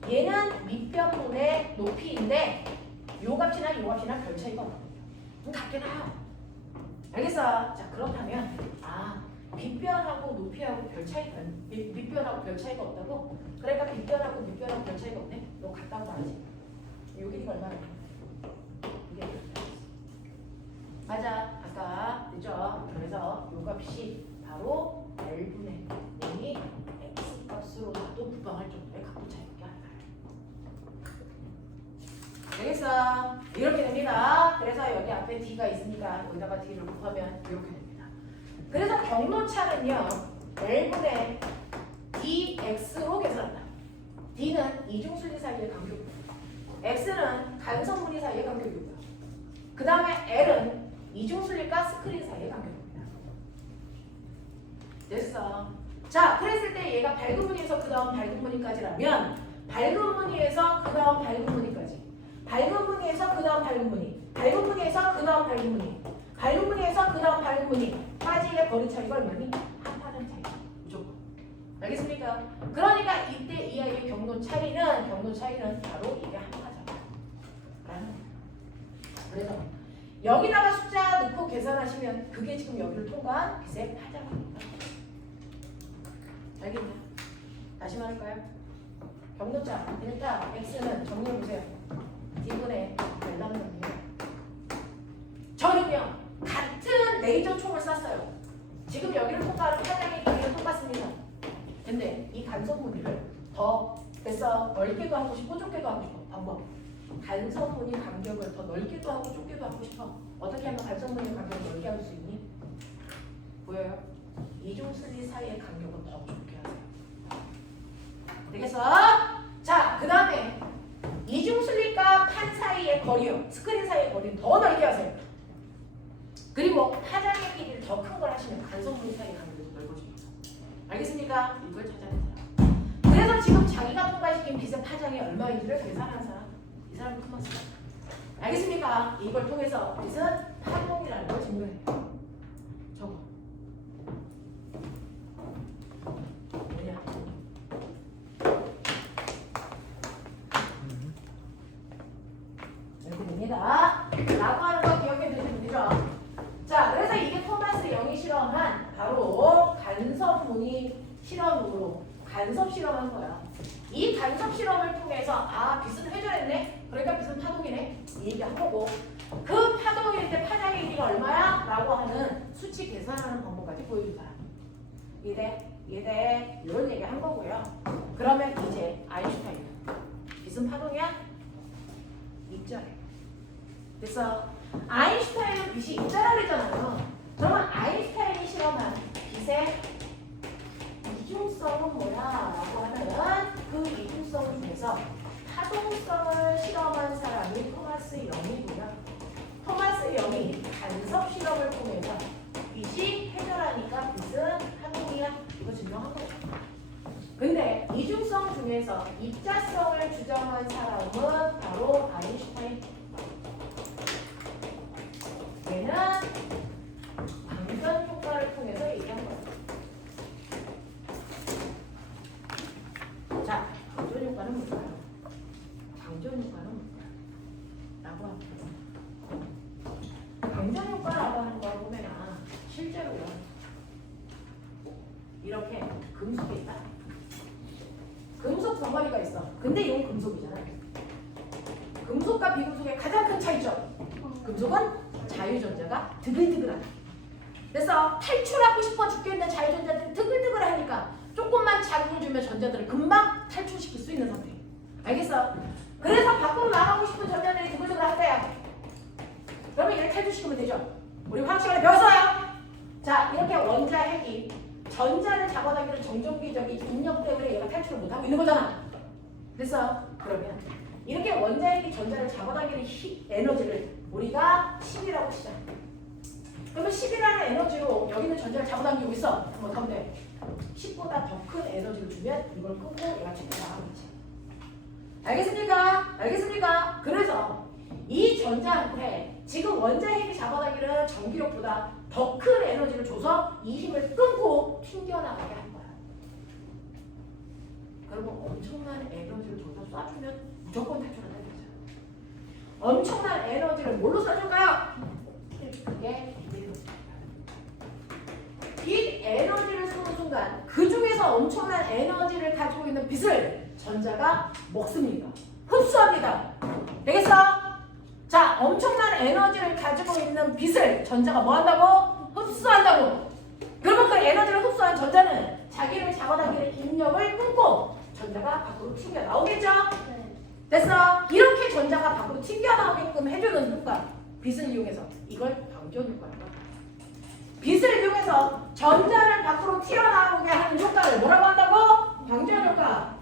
얘는 밑변분의 높이인데 요 값이나 요 값이나 별 차이가 없거든요. 그럼 같게 나요. 알겠어? 자, 그렇다면 빗변하고 높이하고 별 차이가 밑변하고 별 차이가 없다고? 그러니까 빗변하고 밑변하고 별 차이가 없네? 너 같다고 말하지. 요 길이가 얼마나? 이게 맞아. 아까 그죠? 그래서 요 값이 바로 L분의 0이 X값으로 나도 부방할 정도의 각도 차이밖에 안 나요. 알겠어? 이렇게 됩니다. 그래서 여기 앞에 D가 있으니까 여기다가 D를 곱하면 이렇게 됩니다. 그래서 경로차는요. L분의 DX로 계산한다. D는 이중순리 사이의 간격이고 X는 간선무리 사이의 간격이고요. 그 다음에 L은 이중순리과 스크린 사이의 간격입니다. 됐어. 자, 그랬을 때 얘가 밝은 무늬에서 그 다음 밝은 무늬까지라면 밝은 무늬에서 그 다음 밝은 무늬까지 밝은 무늬에서 그 다음 밝은 무늬 밝은 무늬에서 그 다음 밝은 무늬 밝은 무늬에서 그 다음 밝은 무늬까지의 거리 차이가 얼마니? 한파는 차이. 무조건. 알겠습니까? 그러니까 이때 이 아이의 경로 차이는 바로 이게 한파잖아. 그래서 여기다가 숫자 넣고 계산하시면 그게 지금 여기를 통과한 빛의 파장입니다. 알겠냐? 다시 말할까요? 경로차 일단 X는 정리해보세요. D분의 L남입니다. 저는요 같은 레이저 총을 쐈어요. 지금 여기를 통과하는 파장의 길이를 똑같습니다. 근데 이 간선무늬를 더 됐어 넓게도 하고 싶고 좁게도 하고 싶어. 방법. 간선무늬 간격을 더 넓게도 하고 좁게도 하고 싶어. 어떻게 하면 간선무늬 간격을 넓게 할 수 있니? 보여요? 이중순리 사이의 간격을 더 좁게 하세요. 되겠어? 자, 그 다음에 이중순리 사이의 거리요. 스크린 사이의 거리를 더 넓게 하세요. 그리고 파장의 길이를 더 큰 걸 하시면 간섭물 사이의 간격이 넓어집니다. 알겠습니까? 이걸 찾아내세요. 그래서 지금 자기가 통과시킨 빛의 파장이 얼마인지를 계산하는 사람, 이 사람은 토마스. 알겠습니까? 이걸 통해서 빛은 파동이라는 걸 증명해요. 저거. 뭐냐? 이렇게 됩니다. 라고 하는 거 기억해 두시면 되죠? 자, 그래서 이게 토마스 영이 실험한 바로 간섭무늬 실험으로 간섭 실험한 거야. 이 간섭 실험을 통해서 아, 빛은 회전했네? 그러니까 빛은 파동이네? 이 얘기한 거고 그 파동일 때 파장의 길이가 얼마야? 라고 하는 수치 계산하는 방법까지 보여준 사람. 이해돼? 이런 얘기 한 거고요. 그러면 이제 아인슈타인. 빛은 파동이야? 입자래. 그래서 아인슈타인은 빛이 입자라 그랬잖아요. 그러면 아인슈타인이 실험한 빛의 이중성은 뭐야? 라고 하면 그 이중성 중에서 파동성을 실험한 사람이 토마스 영이고요. 토마스 영이 간섭 실험을 통해서 빛이 회전하니까 빛은 파동이야. 이거 증명한 거죠. 근데 이중성 중에서 입자성을 주장한 사람은 바로 아인슈타인. 얘는 방전 효과를 통해서 얘기한 거예요. 자, 방전 효과는 뭘까요? 방전 효과는 뭘까요? 라고 합니다. 방전 효과라고 하는 걸 보면 실제로요. 이렇게 금속이 있다. 금속 덩어리가 있어. 근데 이건 금속이잖아요. 금속과 비금속의 가장 큰 차이점. 금속은 자유전자가 드글드글하다. 그래서 탈출하고 싶어 죽겠는 자유전자들이 드글드글하니까 조금만 자극을 주면 전자들을 금방 탈출시킬 수 있는 상태. 알겠어? 그래서 밖으로 나가고 싶은 전자들이 드글드글하대요. 그러면 얘를 탈출시키면 되죠. 우리 화학 시간에 배웠어요. 자, 이렇게 원자 핵이 전자를 잡아당기는 정전기적인 인력 때문에 얘가 탈출을 못하고 있는 거잖아. 그래서 그러면 이렇게 원자 핵이 전자를 잡아당기는 에너지를 우리가 10이라고 치자. 그러면 10이라는 에너지로 여기 있는 전자를 잡아당기고 있어. 한번 하면 돼. 10보다 더 큰 에너지를 주면 이걸 끄고 얘가 최고 나가겠지. 알겠습니까? 알겠습니까? 그래서 이 전자한테 지금 원자 핵이 잡아당기는 전기력보다 더 큰 에너지를 줘서 이 힘을 끊고 튕겨나가게 한 거야. 그러면 엄청난 에너지를 줘서 쏴주면 무조건 탈출한다는 거죠. 엄청난 에너지를 뭘로 쏴줄까요? 그게 빛 에너지를 쏘는 순간 그 중에서 엄청난 에너지를 가지고 있는 빛을 전자가 먹습니다. 흡수합니다. 되겠어? 자, 엄청난 에너지를 가지고 있는 빛을 전자가 뭐 한다고? 흡수한다고. 그러면 그 에너지를 흡수한 전자는 자기를 잡아당기는 인력을 끊고 전자가 밖으로 튕겨 나오겠죠? 됐어? 이렇게 전자가 밖으로 튕겨 나오게끔 해주는 효과. 빛을 이용해서. 이걸 방전 효과라고 합니다. 빛을 이용해서 전자를 밖으로 튀어나오게 하는 효과를 뭐라고 한다고? 방전 효과.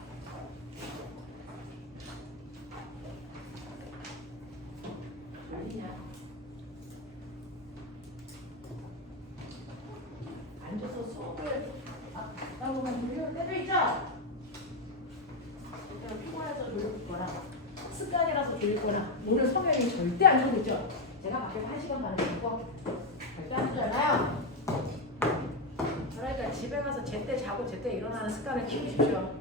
앉아서 수업을 하다 보면 졸릴 때도 있죠? 피곤해서 졸거나 습관이라서 졸거나 오늘 성형이 절대 안 졸고 있죠? 제가 밖에서 1시간 반을 졸고 절대 안 자잖아요. 그러니까 집에 가서 제때 자고 제때 일어나는 습관을 키우십시오.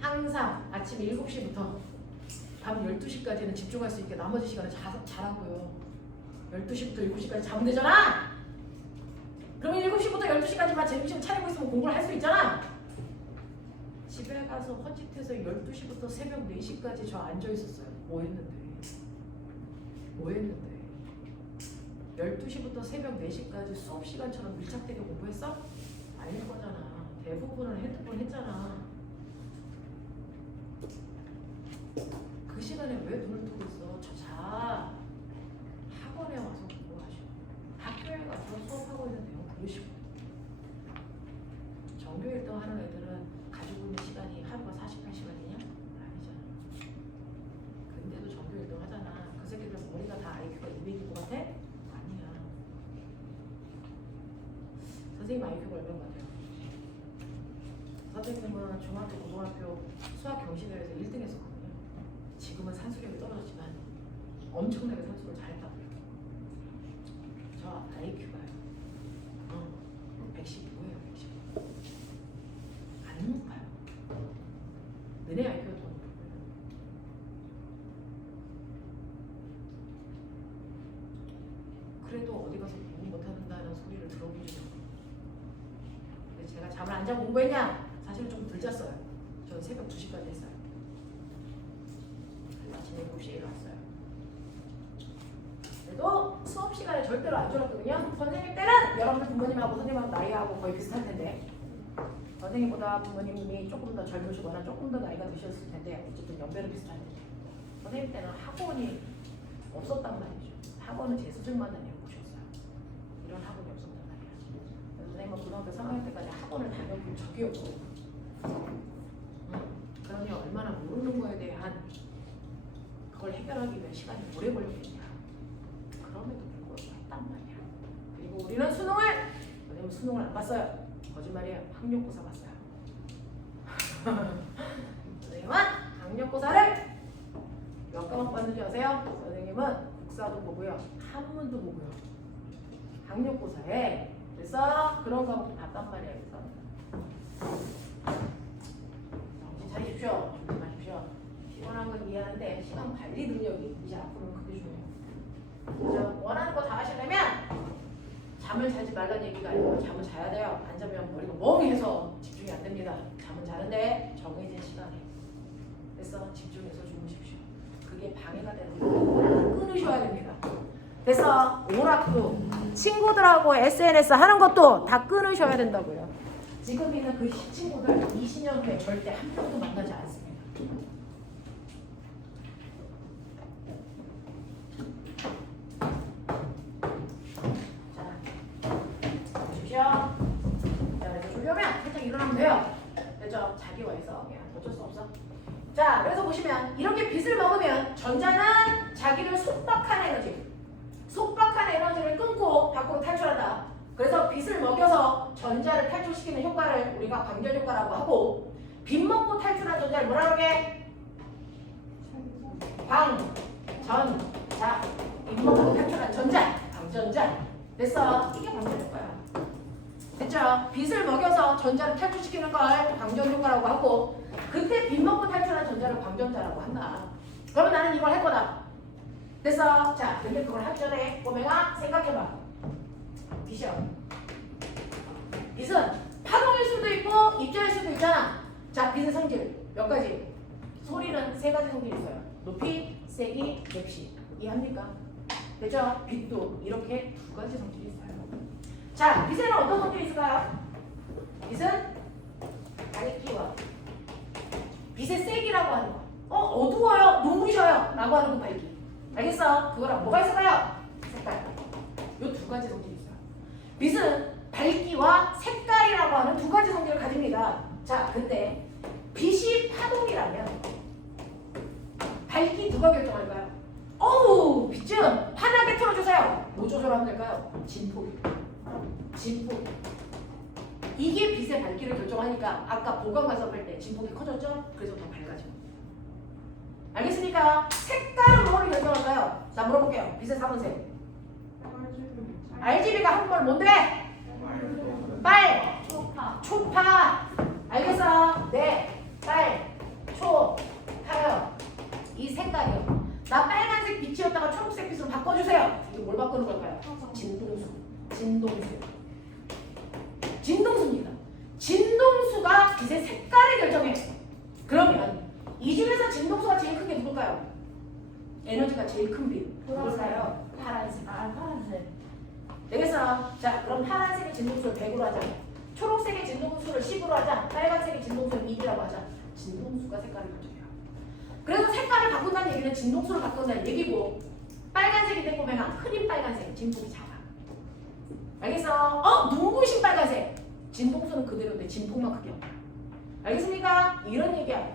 항상 아침 7시부터 밤 12시까지는 집중할 수 있게 나머지 시간을 자라고요. 12시부터 7시까지 자면 되잖아. 그러면 7시부터 12시까지만 점심 차리고 있으면 공부를 할 수 있잖아. 집에 가서 헛짓해서 12시부터 새벽 4시까지 저 앉아있었어요. 뭐 했는데? 12시부터 새벽 4시까지 수업시간처럼 밀착되게 공부했어? 아닐 거잖아. 대부분은 핸드폰 했잖아. 그 시간에 왜 눈을 뜨고 있어? 저 자. 학원에 와서 공부하시고 학교에 가서 수업하고 있는 내용 들으시고. 전교 1등 하는 애들은 가지고 있는 시간이 하루가 48시간이냐? 아니잖아. 근데도 전교 1등 하잖아. 선생님 IQ가 얼마나 같아요? 선생님은 중학교, 고등학교 수학 경시대회에서 1등 했었거든요. 지금은 산수력이 떨어졌지만 엄청나게 산수를 잘했다고요. 저 IQ가요. 115예요, 115. 안 높아요. 너네 IQ가 더 높아요. 그래도 어디 가서 공부 못한다는 소리를 들어보시죠. 근데 제가 잠을 안 자고 공부했냐? 사실은 좀 덜 잤어요. 저는 새벽 2시까지 했어요. 아침에 7시에 일어났어요. 그래도 수업 시간에 절대로 안 졸았거든요. 선생님 때는 여러분들 부모님하고 선생님하고 나이하고 거의 비슷할 텐데 선생님보다 부모님이 조금 더 젊으시거나 조금 더 나이가 드셨을 텐데 어쨌든 연배는 비슷할 텐데 선생님 때는 학원이 없었단 말이죠. 학원은 제 수준만 다니는 곳이었어요. 이런 학원이 없었단 말이야. 그래서 선생님은 고등학교 3학년 때까지 학원을 다녀본 적이 없고 그러니 얼마나 모르는 거에 대한 그걸 해결하기 위한 시간이 오래 걸렸겠냐. 그럼에도 불구하고 했단 말이야. 그리고 우리는 수능을 왜냐면 수능을 안 봤어요. 거짓말이에요. 학력고사 봤어요. 선생님은 학력고사를 몇 과목 봤는지 아세요? 선생님은 국사도 보고요. 한문도 보고요. 학력고사에 그래서 그런 과목도 봤단 말이에요. 그래서 정신 차리십시오. 정신 마십시오. 피곤한 건 이해하는데 시간 관리 능력이 이제 앞으로는 그게 중요해요. 그래서 원하는 거 다 하시려면 잠을 자지 말라는 얘기가 아니고 잠을 자야 돼요. 안 자면 머리가 멍해서 집중이 안 됩니다. 잠은 자는데 정해진 시간에. 그래서 집중해서 주무십시오. 그게 방해가 되는 거예요. 끊으셔야 됩니다. 그래서 오락도 친구들하고 SNS 하는 것도 다 끊으셔야 된다고요. 지금 있는 그 친구들 20년 후에 절대 한 명도 만나지 않습니다. 자, 그래서 졸려면 살짝 일어나면 돼요. 그죠? 자기와에서 그냥 어쩔 수 없어. 자, 그래서 보시면 이렇게 빛을 먹으면 전자는 자기를 속박한 에너지를 끊고 밖으로 탈출한다. 그래서 빛을 먹여서 전자를 탈출시키는 효과를 우리가 광전 효과라고 하고 빛 먹고 탈출한 전자를 뭐라고 해? 광전자. 빛 먹고 탈출한 전자, 광전자. 됐어. 이게 광전 효과야. 됐죠? 빛을 먹여서 전자를 탈출시키는 걸 광전 효과라고 하고 그때 빛 먹고 탈출한 전자를 광전자라고 한다. 그러면 나는 이걸 할 거다. 됐어? 자, 근데 그걸 하기 전에 꼬맹아 생각해봐. 빛이요. 빛은 파동일 수도 있고 입자일 수도 있잖아. 자, 빛의 성질 몇 가지? 소리는 3가지 성질이 있어요. 높이, 세기, 맵시. 이해합니까? 됐죠? 빛도 이렇게 2가지 성질이 있어요. 자, 빛에는 어떤 성질이 있을까요? 빛은 밝기와 빛의 세기라고 하는 거. 어두워요, 눈부셔요 라고 하는 거 밝기. 알겠어? 그거랑 뭐가 있을까요? 색깔. 요 2가지 성질이 있어요. 빛은 밝기와 색깔이라고 하는 2가지 성질을 가집니다. 자, 근데 빛이 파동이라면 밝기 누가 결정할까요? 어우, 빛 좀 환하게 틀어주세요. 뭐 조절하면 될까요? 진폭이. 이게 빛의 밝기를 결정하니까 아까 보강 관섭할 때 진폭이 커졌죠? 그래서 더 밝아지고. 알겠습니까? 색깔은 뭐를 결정할까요? 자, 물어볼게요. 빛의 3원색. RGB가 한국말 뭔데? 빨, 초파. 알겠어? 네, 빨, 초, 파요. 이 색깔이요. 나 빨간색 빛이었다가 초록색 빛으로 바꿔주세요. 이게 뭘 바꾸는 걸까요? 진동수입니다. 진동수가 빛의 색깔을 결정해. 그러면 이 중에서 진동수가 제일 큰 게 누굴까요? 에너지가 제일 큰 빛. 누굴까요? 파란색. 파란색. 되겠어? 자, 그럼 파란색의 진동수를 100으로 하자. 초록색의 진동수를 10으로 하자. 빨간색의 진동수를 2라고 하자. 진동수가 색깔을 결정해요. 그래서 색깔을 바꾼다는 얘기는 진동수를 바꾼다는 얘기고 빨간색인데 보면 흐린 빨간색, 진폭이 작아. 알겠어? 눈부신 빨간색. 진동수는 그대로인데 진폭만 크게 없다. 알겠습니까? 이런 얘기야.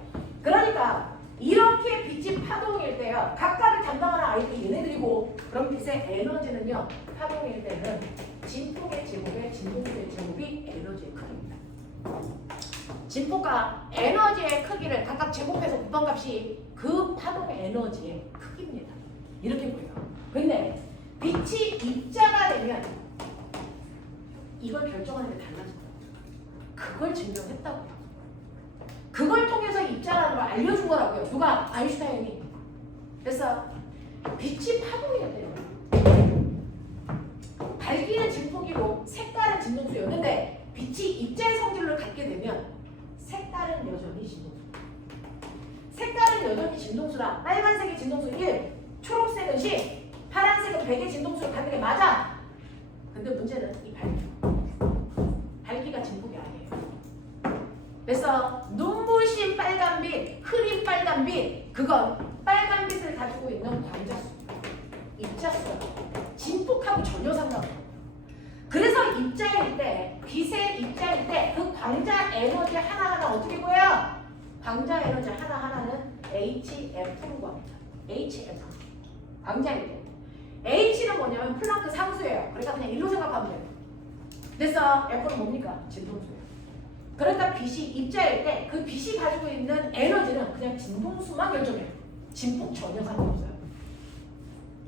그러니까 이렇게 빛이 파동일 때요. 각각을 담당하는 아이들이 얘네들이고 그럼 빛의 에너지는요. 파동일 때는 진폭의 제곱에 진동수의 제곱이 에너지의 크기입니다. 진폭과 에너지의 크기를 각각 제곱해서 곱한 값이 그 파동의 에너지의 크기입니다. 이렇게 보여요. 근데 빛이 입자가 되면 이걸 결정하는 게 달라져요. 그걸 증명했다고요. 그걸 통해서 입자라는 걸 알려준 거라고요. 누가? 아인슈타인이. 그래서 빛이 파동이 됐대요. 밝기는 진폭이고 색깔은 진동수였는데 빛이 입자의 성질을 갖게 되면 색깔은 여전히 진동수. 색깔은 여전히 진동수라 빨간색이 진동수 1, 초록색은 10, 파란색은 100의 진동수를 갖는 게 맞아. 근데 문제는 이 밝기가 진폭이 아니에요. 그래서 눈부신 빨간빛, 흐린 빨간빛, 그건 빨간빛을 가지고 있는 광자수, 입자수가 진폭하고 전혀 상관없어요. 그래서 입자일 때, 빛의 입자일 때 그 광자 에너지 하나하나 어떻게 보여요? 광자 에너지 하나하나는 HF로 구합니다. HF. 광자일 때. H는 뭐냐면 플랑크 상수예요. 그러니까 그냥 일로 생각하면 돼요. 그래서 F는 뭡니까? 진동수예요. 그러니까 빛이 입자일 때 그 빛이 가지고 있는 에너지는 그냥 진동수만 결정해요. 진폭 전혀 상관없어요.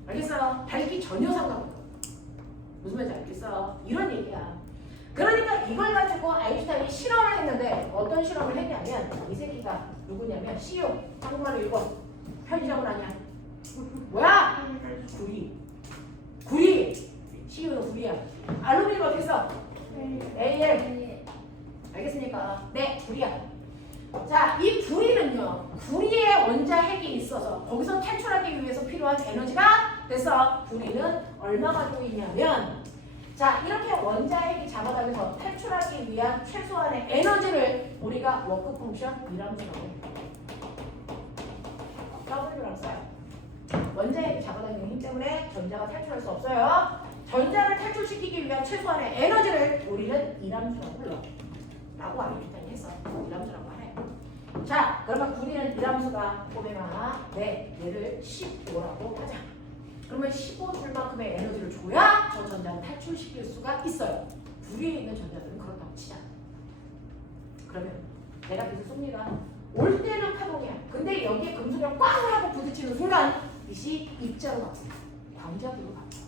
알겠어요? 밝기 전혀 상관없어요. 무슨 말인지 알겠어? 이런 얘기야. 그러니까 이걸 가지고 아인슈타인이 실험을 했는데 어떤 실험을 했냐면 이 새끼가 누구냐면 CEO. 한국말로 읽어. 편의점은 아니야. 뭐야? 구리. CEO는 구리야. 알루미늄 어떻게 써? AL. 알겠습니까? 네, 구리야. 자, 이 구리는요. 구리의 원자핵이 있어서 거기서 탈출하기 위해서 필요한 에너지가 그래서 구리는 얼마 가지고 있냐면 자, 이렇게 원자핵이 잡아가면서 탈출하기 위한 최소한의 에너지를 우리가 워크 펑션 E라고 써요. W라고 써요. 원자핵이 잡아당기는 힘 때문에 전자가 탈출할 수 없어요. 전자를 탈출시키기 위한 최소한의 에너지를 우리는 E람수라고 불러. 라고 아인슈타인이 했어. E람수라고 하네. 자, 그러면 구리는 E람수가 오메가 네, 얘를 15라고 하자. 그러면 15줄만큼의 에너지를 줘야 저 전자를 탈출시킬 수가 있어요. 구리에 있는 전자들은 그렇다고 치자. 그러면 내가 빛을 쏩니다. 올 때는 파동이야. 근데 여기에 금속이랑 꽝 하고 부딪히는 순간 빛이 입자로 바뀌어요. 광자기로 바뀌어요.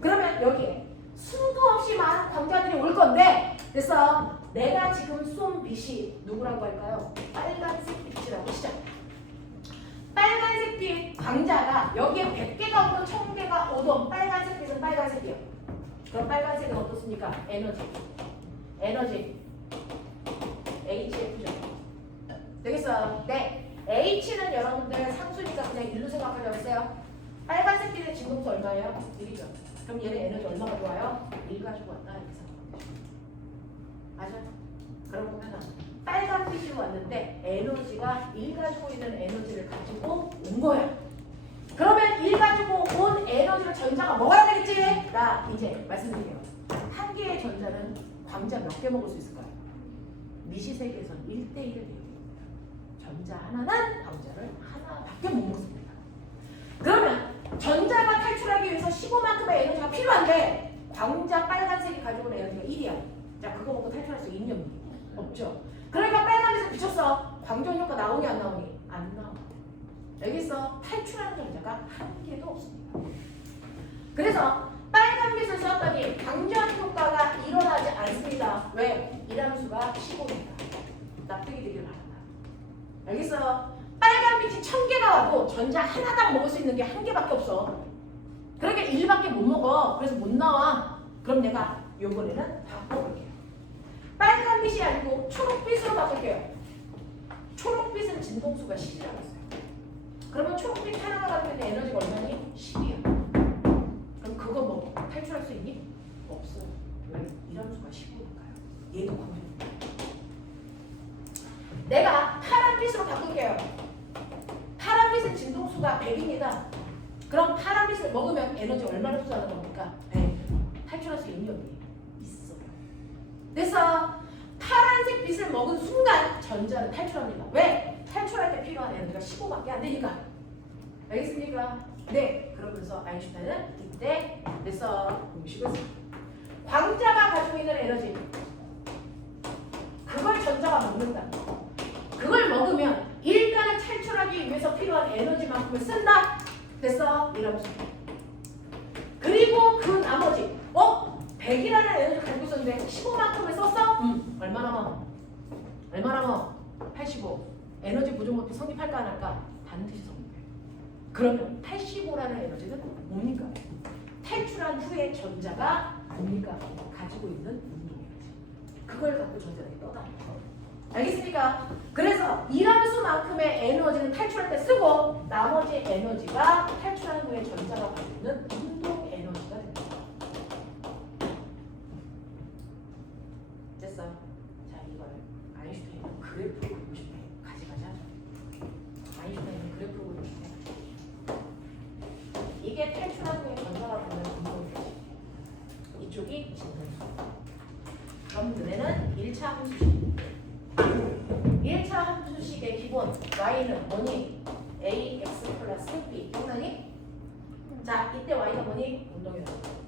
그러면 여기에 수도 없이 많은 광자들이 올 건데 그래서 내가 지금 쏜 빛이 누구라고 할까요? 빨간색 빛이라고 시작. 빨간색 빛 광자가 여기에 100개가 오든 1000개가 오든 빨간색 빛은 빨간색이에요. 그럼 빨간색은 어떻습니까? 에너지 HF죠. 되겠어요? 네. H는 여러분들 상수니까 그냥 1로 생각하려고 했어요. 빨간색 빛의 진동수 얼마예요? 1이죠. 그럼 얘는 에너지 얼마가 좋아요? 1 가지고 왔다 이렇게 생각하면 맞아요? 그럼 보면은 빨간 빛이 왔는데 에너지가 1 가지고 있는 에너지를 가지고 온 거야. 그러면 1 가지고 온 에너지를 전자가 먹어야 되겠지? 나 이제 말씀드릴게요. 한 개의 전자는 광자 몇 개 먹을 수 있을까요? 미시세계에서는 1대1을 내요. 전자 하나는 광자를 하나밖에 못 먹습니다. 그러면 전자가 탈출하기 위해서 15만큼의 에너지가 필요한데 광자 빨간색이 가지고 온 에너지가 1이야. 자, 그거 먹고 탈출할 수 있냐? 없죠. 그러니까 빨간빛을 비췄어. 광전 효과 나오니 안 나오니? 안 나와. 여기서 탈출하는 전자가 한 개도 없습니다. 그래서 빨간빛을 썼더니 광전 효과가 일어나지 않습니다. 왜? 이람수가 15입니다. 납득이 되길 바란다. 알겠어요? 빨간빛이 1000개가 와도 전자 하나당 먹을 수 있는 게 한 개밖에 없어. 그러니까 1밖에 못 먹어. 그래서 못 나와. 그럼 내가 요번에는 바꿔볼게요. 빨간빛이 아니고 초록빛으로 바꿀게요. 초록빛은 진동수가 10이라고 했어요. 그러면 초록빛 하나가 가지고 있는 에너지가 얼마니? 10이야. 그럼 그거 뭐 탈출할 수 있니? 없어. 왜? 이람수가 15니까요. 얘도 광전입니다. 내가 파란빛으로 바꿀게요. 파란빛은 진동수가 100입니다. 그럼 파란빛을 먹으면 에너지 얼마나 흡수하는 겁니까? 100. 탈출할 수 있니 없니? 있어요. 그래서 파란색 빛을 먹은 순간 전자는 탈출합니다. 왜? 탈출할 때 필요한 에너지가 15밖에 안 되니까. 알겠습니까? 네. 그러면서 아인슈타인은 이때 그래서 공식을 광자가 가지고 있는 에너지 그걸 전자가 먹는다. 그걸 먹으면 일단은 탈출하기 위해서 필요한 에너지만큼을 쓴다. 됐어? 이러면서. 그리고 그 나머지 100이라는 에너지 가지고 있었는데 15만큼을 썼어? 얼마 남아? 얼마 남아? 85. 에너지 보존법이 성립할까 안 할까? 반드시 성립해. 그러면 85라는 에너지는 뭡니까? 탈출한 후에 전자가 뭡니까? 가지고 있는 운동 에너지. 그걸 갖고 전자들이 떠다니는 거예요. 알겠습니까? 그래서 이런 수만큼의 에너지는 탈출할 때 쓰고 나머지 에너지가 탈출한 후에 전자가 가지고 있는 운동 에너지가 됩니다. 됐어? 자, 이걸 아인슈타인의 그래프로 그리고 싶네. 가지가자. 아인슈타인의 그래프로 그리고 싶네. 이게 탈출한 후에 전자가 보는 운동 에너지. 이쪽이 진동수. 그럼 눈에는 1차 함수식. 1차 함수식의 기본 y는 뭐니? ax 플러스 b. 기억나니? 자, 이때 y가 뭐니? 운동에너지.